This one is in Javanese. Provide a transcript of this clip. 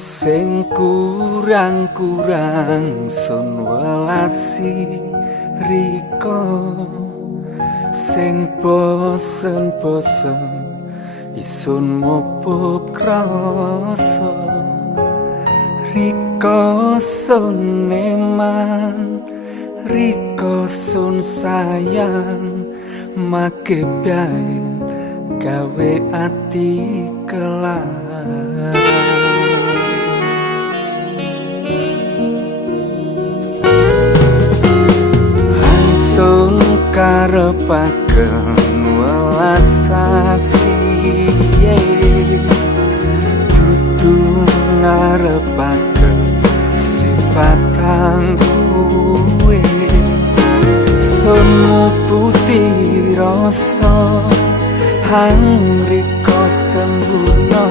Sing kurang-kurang sun welasi riko, sing bosen-bosen isun mupuk krasa. Riko sun neman, riko sun sayang, make bae gawe ati kelar. Karepaken welas asiye dudu ngarepaken sifatan kuwe semu putih rasa hang riko semburna.